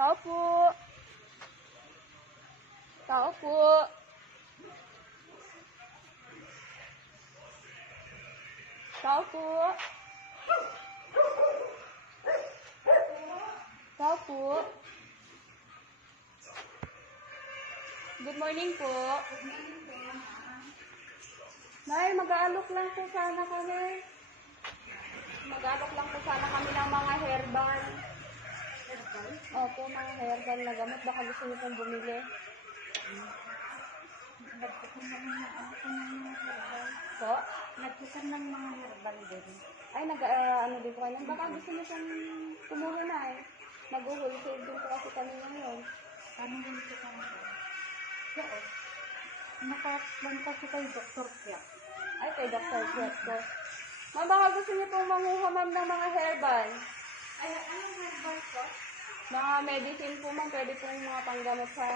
Tao po. Tao po. Tao po. Tao po. Good morning po. Nay, mag-aalok lang po sana kami. Mag-aalok lang po sana kami ng mga herbal. Opo, mga herbal na gamot. Baka gusto niyo pong bumili. Nagpusan ng mga herbal. Po? Nagpusan ng mga herbal din. Ay, ano din po kayo. Baka gusto niyo pong kumuha na eh. Mag-wholesale din po kasi kami ngayon. Paano ganito ka na? Oo. Nakaplantas ko kay Dr. Piat. Ay, kay Dr. Piat po. Ma'am, baka gusto niyo pong manguha ma'am ng mga herbal. Ay, anong herbal po? Mga medicine po ma'am. Pwede pong mga panggamot sa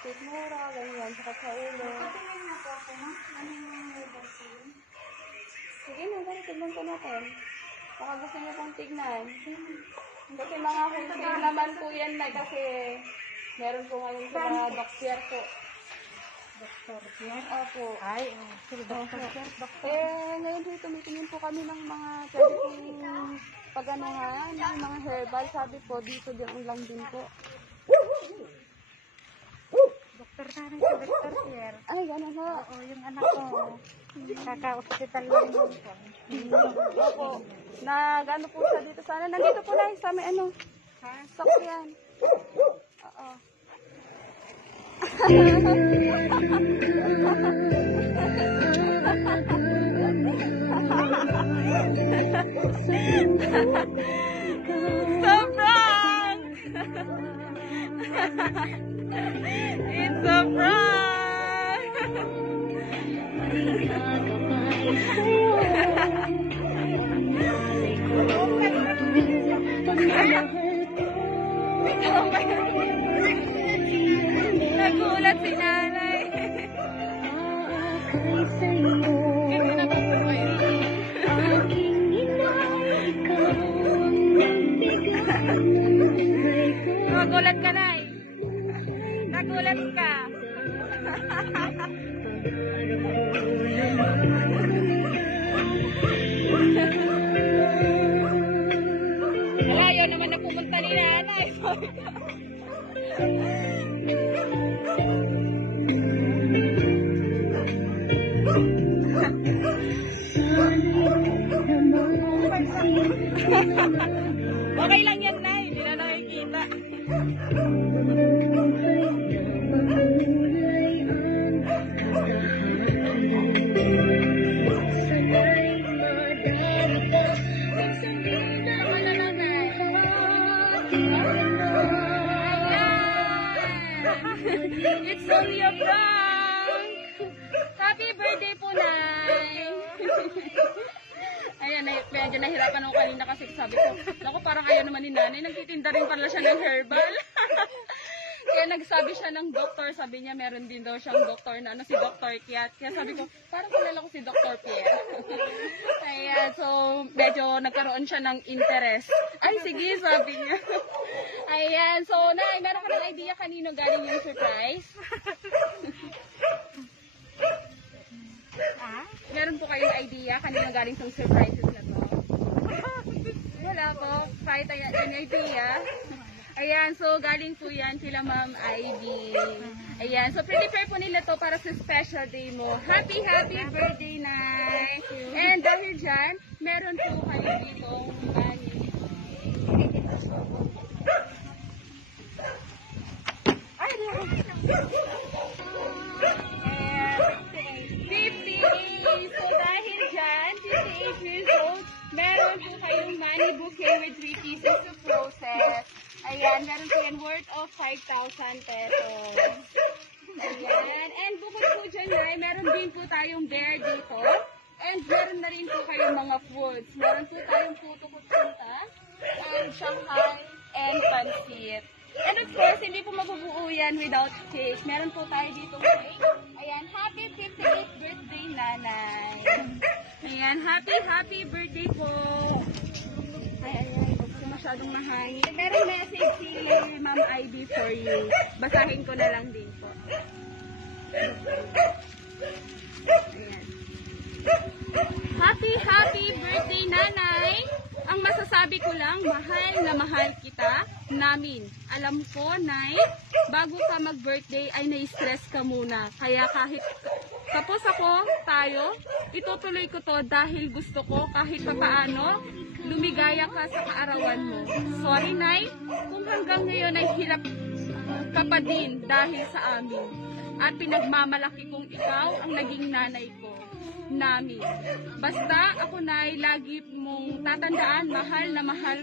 sikmura, ganyan, sakit sa ulo. Patingin na po ako, ma. Anong herbal po yun? Sige na, ganun, tignan ko natin. Baka gusto niyo pong tignan. Kasi mga wholesale naman po yan na kasi meron po ngayon sa doctor po. Dr. Piat? Opo. Ay, sige, Dr. Piat. Ngayon po tumitingin po kami ng mga pwede pong pag-anuhan, ng mga herbal. Sabi po, dito din lang din po. Doktor na rin si Dr. Piat. Ay, gano'n po. Oo, yung anak ko. Kaka-hospital lang yun po. Opo. Nag-ano po siya dito sana. Nandito po lang sa may ano. Sakyan. Oo. Sobrang! It's a prank! Nagulat si nanay. Nagulat ka, nay. Nagulat ka. Ayaw naman na pumunta ni nanay. Okay lang yan, nay. Hindi na nakikita. It's only a prank! Happy birthday po, nay! Ayan, medyo nahirapan ako kanina kasi sabi ko, naku, parang ayaw naman ni nanay, nagtitinda rin pala siya ng herbal. Kaya nagsabi siya ng doktor, sabi niya meron din daw siyang doktor na ano, si Dr. Piat. Kaya sabi ko, parang kilala ko si Dr. Piat. Ayan, so medyo nagkaroon siya ng interest. Ay, sige, sabi niya. Ayan, so nay, meron ka ng idea kanino galing yung surprise? Meron po kayong idea kanino galing tong surprises na to? Wala po, kahit an idea. Ayan, so galing po yan kila Ma'am Ivy. Ayan, so prepare po nila to para sa special day mo. Happy birthday, Nay! And dahil dyan, meron po kayo dito money. Ay, and 58. So dahil dyan, 58 years old, meron po kayong money bouquet with 3 pieces of roses. Ayan, meron po yan worth of 5,000 pesos. Ayan, and bukod po dyan, ay, meron din po tayong bear dito. And meron na rin po kayong mga foods. Meron po tayong puto kutsunta, and Shanghai, and pansit. And of course, hindi po mabubuo yan without cake. Meron po tayo dito cake. Ayan, happy 58th birthday, nanay. Ayan, happy birthday po. Ay, masyadong mahangin. Merong message si Ma'am ID for you. Basahin ko na lang din po. Ayan. Happy birthday, Nanay! Ang masasabi ko lang, mahal na mahal kita namin. Alam ko, Nay, bago ka mag-birthday ay na-stress ka muna. Kaya kahit tapos ako, tayo, itutuloy ko to dahil gusto ko kahit papaano lumigaya ka sa kaarawan mo. Sorry, Nay, kung hanggang ngayon ay hirap ka pa din dahil sa amin. At pinagmamalaki kong ikaw ang naging nanay ko. Namin. Basta ako, Nay, lagi mong tatandaan, mahal na mahal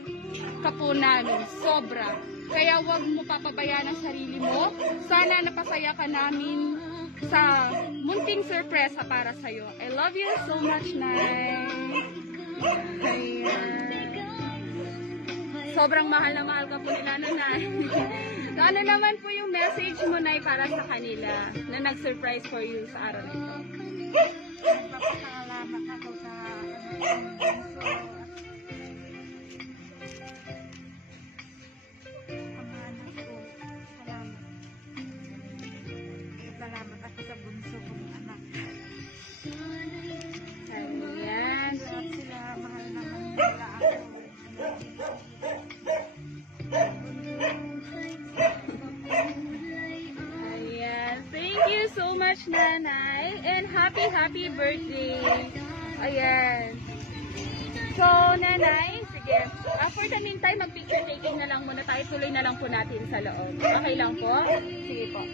ka po namin. Sobra. Kaya wag mo papabayaan ang sarili mo. Sana napasaya ka namin sa munting sorpresa para sa'yo. I love you so much, Nay. Ayan. Sobrang mahal na mahal ka po nila, Nanay. So, ano naman po yung message mo, Nay, para sa kanila na nag-surprise for you sa araw nito? Nagpapasalamat ako sa salamat ako sa bunso kong anak. Ayan. At sila, mahal naman nila ako. Ayan. Thank you so much, Nanay. And happy birthday. Ayan. So, Nanay, sige. For the meantime, mag-picture taking na lang muna tayo. Tuloy na lang po natin sa loob. Okay lang po? Sige po.